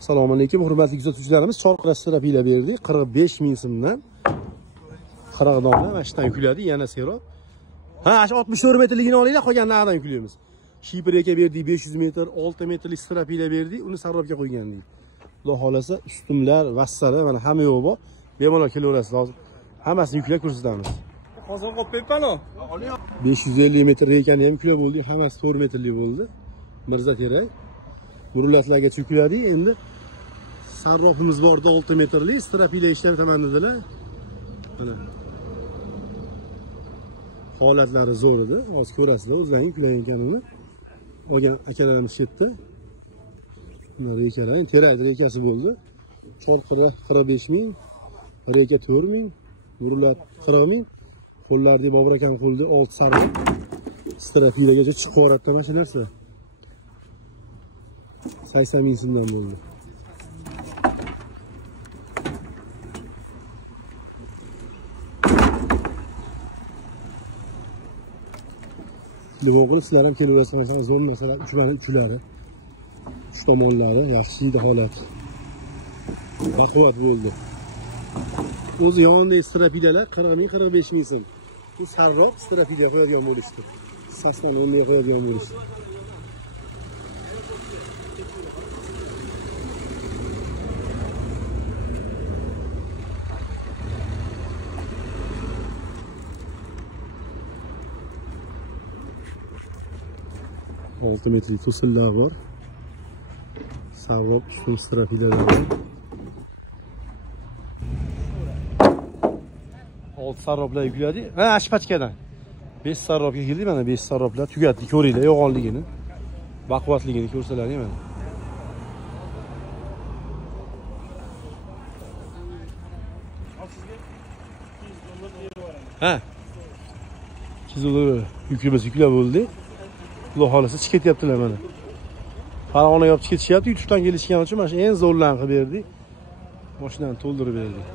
Assalomu alaykum, hurmatli kuzatuvchilarimiz. Chorqira strapila berdik. 45 ming so'mdan 40 dona mana shundan yukladi, yana serob. Ha, 64 metrligini olinglar, qolganini naqdan yuklaymiz. Shipper aka berdik 500 metr, 6 metrlik strapila berdik, uni sarrobga qo'ygandik. Xudo xolasa, ustumlar, vassara mana hamma yo'q bor. Bemalol kelaverasiz, hozir hammasini yuklab ko'rsatamiz. Hozir qolib pepano. 550 metr ekani ham yuklab bo'ldi, hammasi 4 metrlik bo'ldi. Mirza Terak. Murlatlarga yukladik. Endi sarrofimiz bor 6 metrli, strapila ishlataman dedilar. Mana holatlari zo'r edi. Hozir ko'rasizlar, o'zlaring yuklagan ekanini. Olgan akalarimiz chetda. Mana rekalar, Terak rekasi bo'ldi. Chorqira 45 ming, reka 4 ming, Murlat 40 ming. Qo'llarni Bobur akam qo'ldi 6 sarrof. Strapilagacha chiqib boryapti mana shu narsa. 80 ming so'mdan bo'ldi. Nima qilib sizlar ham kelaverasizlar, zo'n masalan, uchlari, uch tomonlari yaxshi edi holat. Baquvvat bo'ldi. O'zi yonidagi strapilalar 40 ming, 45 ming so'm. Bu sarrof strapila qo'yadigan bo'lishdi. Sasdan o'rniga qo'yadigan bo'lishdi. Altı metre to'sinlar bor. Sarrof ustum strapilalar bor. 6 sarroflar yukladik. Ha, ashpachkadan 5 sarrofga keldik, mana 5 sarroflar tugatdik. Ko'ringlar yo'g'onligini, baquvvatligini ko'rsalaring mana. Ha. $200 yuklab bo'ldi. Xudo xolasa chiqib ketyaptilar mana. Farg'onaga olib ketishyapti, YouTube'dan kelishgan uchun mana shu eng zo'rlarni qilib berdik. Mashinani to'ldirib berdik.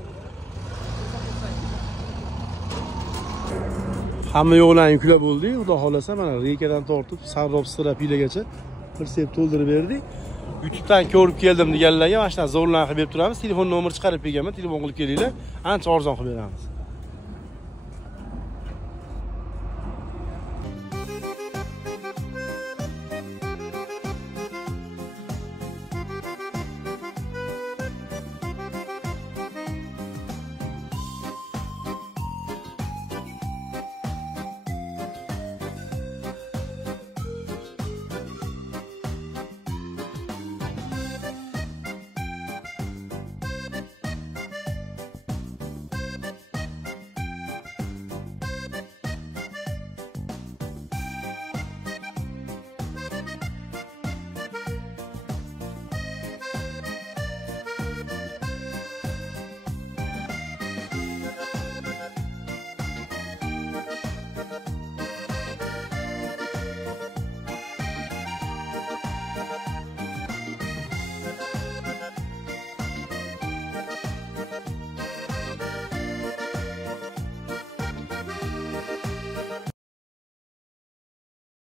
Hamma yo'qlarni yuklab bo'ldi. Xudo xolasa mana rekadan tortib sarrof strapilagacha bir sep to'ldirib berdik. YouTube'dan ko'rib keldim deganlarga mana shunaqa zo'rlarni qilib berib turamiz. Telefon nomer chiqarib berganman, telefon qilib kelinglar. Ancha arzon qilib beramiz.